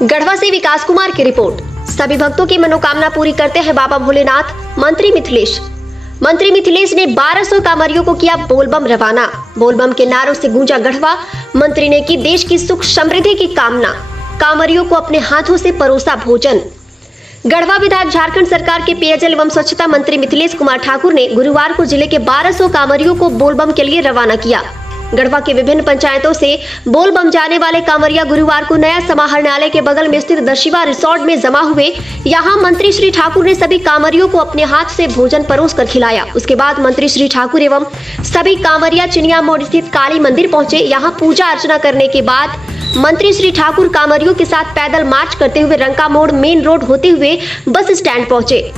गढ़वा से विकास कुमार की रिपोर्ट। सभी भक्तों की मनोकामना पूरी करते हैं बाबा भोलेनाथ। मंत्री मिथिलेश ने 1200 कांवरियों को किया बोलबम रवाना। बोलबम के नारों से गूंजा गढ़वा। मंत्री ने की देश की सुख समृद्धि की कामना। कांवरियों को अपने हाथों से परोसा भोजन। गढ़वा विधायक झारखंड सरकार के पेयजल एवं स्वच्छता मंत्री मिथिलेश कुमार ठाकुर ने गुरुवार को जिले के 1200 कांवरियों को बोलबम के लिए रवाना किया। गढ़वा के विभिन्न पंचायतों से बोलबम जाने वाले कांवरिया गुरुवार को नया समाहरणालय के बगल में स्थित दर्शिवा रिसोर्ट में जमा हुए। यहां मंत्री श्री ठाकुर ने सभी कांवरियों को अपने हाथ से भोजन परोसकर खिलाया। उसके बाद मंत्री श्री ठाकुर एवं सभी कांवरिया चिनिया मोड़ स्थित काली मंदिर पहुंचे। यहां पूजा अर्चना करने के बाद मंत्री श्री ठाकुर कांवरियों के साथ पैदल मार्च करते हुए रंका मोड़ मेन रोड होते हुए बस स्टैंड पहुंचे।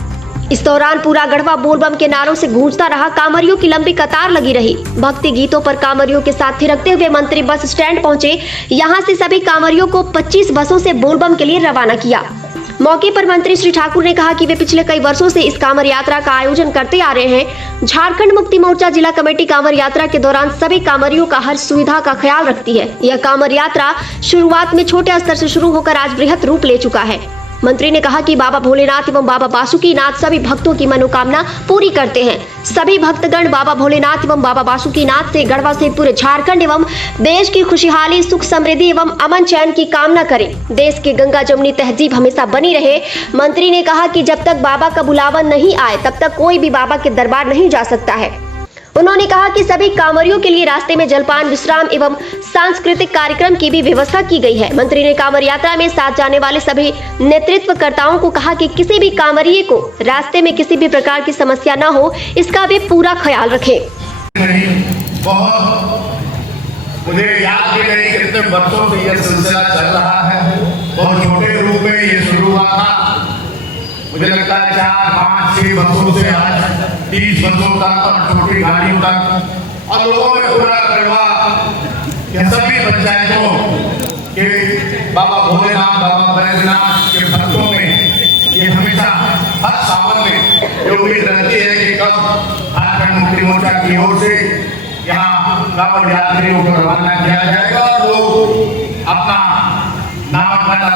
इस दौरान पूरा गढ़वा बोलबम के नारों से गूंजता रहा। कांवरियों की लंबी कतार लगी रही। भक्ति गीतों पर कांवरियों के साथ थिरकते हुए मंत्री बस स्टैंड पहुंचे। यहां से सभी कांवरियों को 25 बसों से बोलबम के लिए रवाना किया। मौके पर मंत्री श्री ठाकुर ने कहा कि वे पिछले कई वर्षों से इस कांवर यात्रा का आयोजन करते आ रहे हैं। झारखंड मुक्ति मोर्चा जिला कमेटी कांवर यात्रा के दौरान सभी कांवरियों का हर सुविधा का ख्याल रखती है। यह कांवर यात्रा शुरुआत में छोटे स्तर से शुरू होकर आज बृहत रूप ले चुका है। मंत्री ने कहा कि बाबा भोलेनाथ एवं बाबा बासुकीनाथ सभी भक्तों की मनोकामना पूरी करते हैं। सभी भक्तगण बाबा भोलेनाथ एवं बाबा बासुकीनाथ से गढ़वा से पूरे झारखंड एवं देश की खुशहाली, सुख समृद्धि एवं अमन चैन की कामना करें। देश की गंगा जमुनी तहजीब हमेशा बनी रहे। मंत्री ने कहा कि जब तक बाबा का बुलावा नहीं आए तब तक कोई भी बाबा के दरबार नहीं जा सकता है। उन्होंने कहा कि सभी कांवरियों के लिए रास्ते में जलपान, विश्राम एवं सांस्कृतिक कार्यक्रम की भी व्यवस्था की गई है। मंत्री ने कांवर यात्रा में साथ जाने वाले सभी नेतृत्वकर्ताओं को कहा कि किसी भी कांवरिये को रास्ते में किसी भी प्रकार की समस्या न हो, इसका भी पूरा ख्याल रखें। मुझे याद भी नहीं कितने वर्षों से यह सिलसिला चल रहा है। बहुत छोटे रूप में ये शुरू हुआ था। मुझे लगता है 4, 5, 6 बसों से आज 30 बसों तक और छोटी गाड़ियों तक और लोगों में पूरा गढ़वा के सभी पंचायतों के बाबा भोलेनाथ, बाबा बैद्यनाथ के भक्तों में ये हमेशा हर सावन में ये उम्मीद रहती है कि कब झारखंड मुक्ति मोर्चा की ओर से यहाँ कांवड़ यात्रियों को रवाना किया जाएगा और लोग अपना नामांकन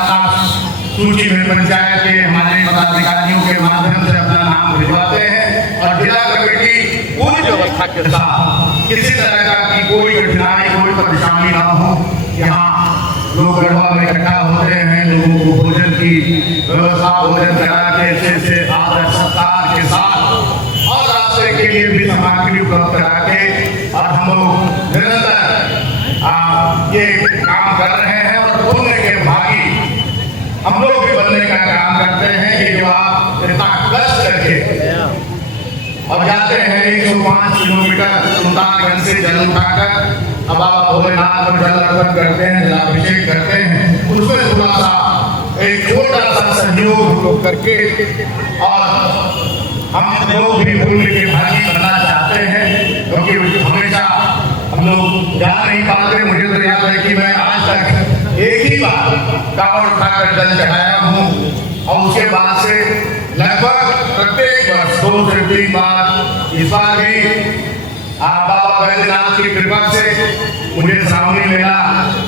सूची में पंचायत के हमारे पदाधिकारियों के माध्यम से अपना नाम भिजवाते हैं और जिला कमेटी पूरी व्यवस्था के साथ किसी तरह की कोई कठिनाई, कोई परेशानी ना हो। यहाँ लोग गढ़वा में इकट्ठा होते हैं, लोगों को भोजन की व्यवस्था, भोजन करा के से आदर सत्कार के साथ और रास्ते के लिए भी सामग्री उपलब्ध करा के और हम लोग निरंतर ये काम कर रहे हैं और पुण्य के भागी हम लोग भी बनने का काम करते हैं। कि जो आप इतना कष्ट करके और जाते हैं 105 किलोमीटर सुल्तानगंज से जल उठाकर अब बाबा भोलेनाथ को जल अर्पण करते हैं, जलाभिषेक करते हैं, उसमें थोड़ा सा एक छोटा सा सहयोग करके और हम लोग भी पुण्य के भागी बनना चाहते हैं। क्योंकि हमेशा हम लोग जा नहीं पाते। मुझे तो याद है कि मैं आज तक एक ही बार कांवड़ उठाकर जल चढ़ाया हूँ और उसके बाद से लगभग प्रत्येक वर्ष 2 से 3 बार, इस बार भी बाबा बैद्यनाथ की कृपा से मुझे श्रावणी मेला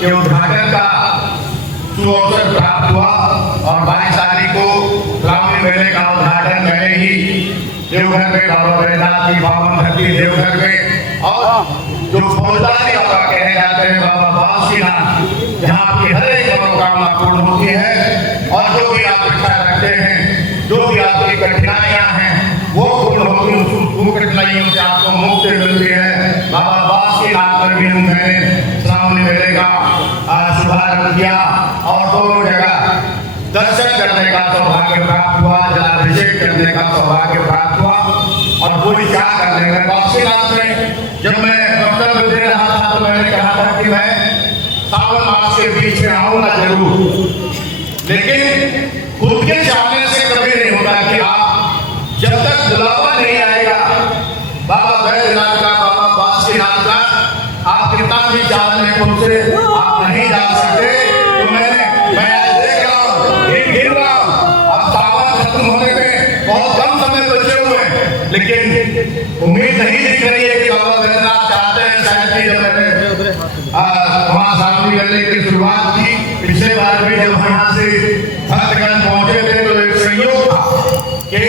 के उद्घाटन का सुअवसर प्राप्त हुआ और 22 तारीख को श्रावणी मेले का उद्घाटन मैंने ही देवघर में बाबा बैद्यनाथ की पावन धरती देवघर में और जो फौजदारी बाबा कहे जाते हैं बाबा बासुकीनाथ, जहाँ आपकी हर एक मनोकामना पूर्ण होती है और जो भी आप इच्छा रखते हैं, जो भी आपकी कठिनाइयां हैं वो पूर्ण होती है। उन कठिनाइयों से आपको मुक्ति मिलती है। बाबा बासुकीनाथ पर भी मैंने श्रावणी मेले का शुभारंभ किया और दोनों जगह दर्शन करने का सौभाग्य प्राप्त हुआ, जलाभिषेक करने का सौभाग्य प्राप्त हुआ और पूरी क्या करने का बासुकीनाथ में जब मैं वक्तव्य दे रहा था तो मैंने कहा था कि मैं सावन मास के बीच में आऊंगा जरूर, लेकिन खुद के चाहने से कभी नहीं होता कि आप जब तक बुलावा नहीं आएगा बाबा बैद्यनाथ का, बाबा बासुकीनाथ का, आप कितना भी चाहने उनसे आप नहीं जा सकते। तो मैं देख रहा हूँ, गिन रहा हूँ, अब सावन खत्म होने में बहुत कम समय बचे हुए हैं, लेकिन उम्मीद नहीं दिख रही है कि बाबा बैद्यनाथ चाहते हैं। शायद जब मैंने वहाँ श्रावणी मेले की शुरुआत की, पिछले बार भी जब यहाँ से से भक्तगण पहुंचे थे तो एक संयोग था कि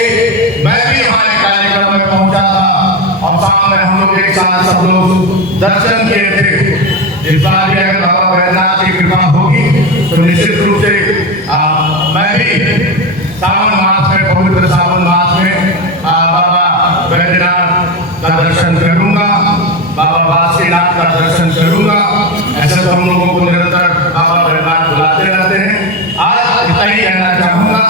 मैं भी हमारे कार्यक्रम में पहुंचा था और सामने हम लोग एक साथ सब लोग दर्शन किए थे। इस बार भी अगर बाबा बैद्यनाथ की कृपा होगी तो निश्चित रूप से मैं भी सावन मास में, पवित्र सावन मास में बाबा बैद्यनाथ का दर्शन करूंगा, बाबा बासुकीनाथ का दर्शन करूंगा। ऐसे तो हम लोगों को निरंतर बाबा बैद्यनाथ बुलाते रहते हैं। आज इतना ही कहना चाहूंगा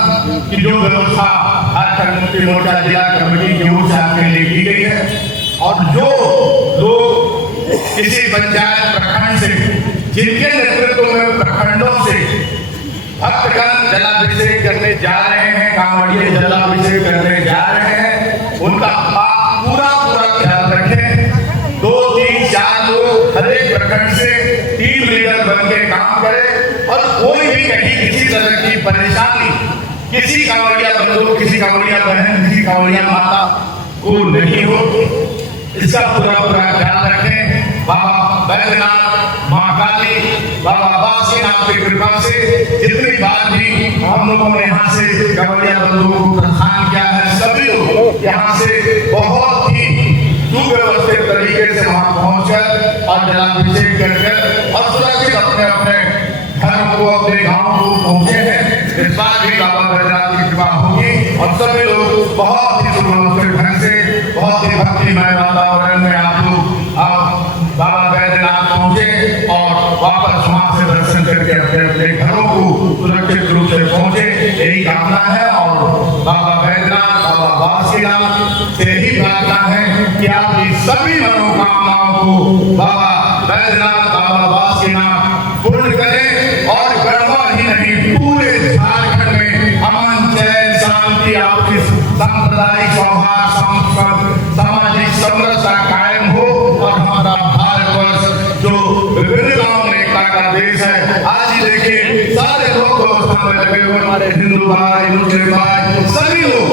कि जो व्यवस्था झारखंड मुक्ति मोर्चा जिला कमेटी की ओर से आपके लिए की गई है और जो लोग किसी पंचायत प्रखंड से, जिनके नेतृत्व में प्रखंडों से भक्तगण जलाभिषेक करने जा रहे हैं, कांवड़िए जलाभिषेक करने जा रहे हैं, उनका पूरा ख्याल रखें। 2, 3, 4 लोग हर एक प्रखंड से टीम लीडर बन के काम करें और कोई भी कहीं किसी तरह की परेशानी किसी कांवड़िया बंधु, किसी कांवड़िया बहन, किसी कांवड़िया माता को नहीं हो, इसका पूरा ख्याल रखें। बाबा बैद्यनाथ, मां काली, बाबा बासुकीनाथ की कृपा से जितनी बार भी हम लोगों ने यहाँ से कांवड़िया बंधुओं को प्रस्थान किया है, सभी लोग यहाँ से बहुत ही सुव्यवस्थित तरीके से वहां पहुंचकर और जलाभिषेक कर और सुरक्षित अपने अपने घर को, अपने गांव को पहुंचे हैं। इस बार भी बाबा बैद्यनाथ की कृपा होगी और सभी लोग बहुत ही सुव्यवस्थित ढंग से, बहुत ही भक्तिमय वातावरण में आप लोग बाबा बैद्यनाथ पहुंचे और वापस वहां से दर्शन करके अपने अपने घरों को सुरक्षित रूप से पहुंचे, यही कामना है। और बाबा बैद्यनाथ, बाबा बासुकीनाथ से ही प्रार्थना है कि आपकी सभी मनोकामनाओं को बाबा बैद्यनाथ, बाबा बासुकीनाथ पूर्ण करें और गढ़वा ही नहीं पूरे झारखंड में अमन, चैन, शांति, आपकी सांप्रदायिक सौहार्द, सामाजिक समरसता कायम हो और हमारा भारतवर्ष जो विभिन्नताओं में एकता का देश है, आज ही देखिए सारे लोग व्यवस्था में लगे हुए, हमारे हिंदू भाई, मुस्लिम भाई, सभी लोग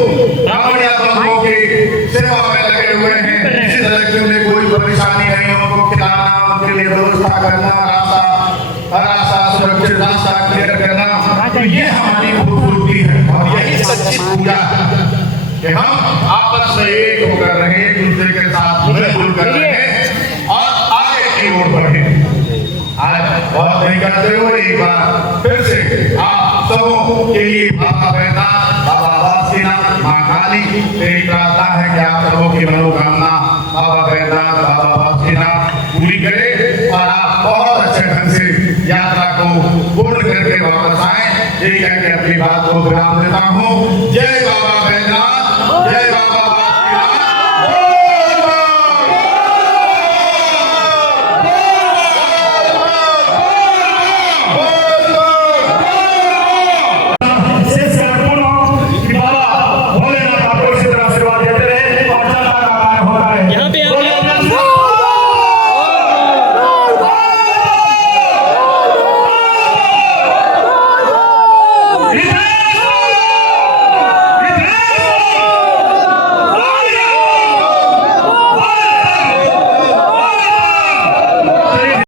कांवड़िया बंधुओं की सेवा में लगे हुए हैं। किसी तरह की उन्हें कोई परेशानी नहीं, उनको खिलाना, उनके लिए व्यवस्था करना, रास्ता सुरक्षित रास्ता क्लियर करना, तो ये हमारी खूबसूरती है और यही सच्ची पूजा है कि हम आपस में एक होकर रहे, एक दूसरे के साथ मिलजुल कर रहे और आगे की ओर बढ़े। आज बहुत नहीं करते हुए एक बार फिर से आप सबों के लिए बाबा बैद्यनाथ, बाबा बासुकीनाथ, मां काली तेरी प्रार्थना है कि आप सबों की मनोकामना बाबा बैद्यनाथ, बाबा बासुकीनाथ पूरी करे और आप बहुत अच्छे ढंग से यात्रा को पूर्ण करके वापस आए। यही कहकर अपनी बात को विराम देता हूँ। जय बाबा बैद्यनाथ, जय बाबा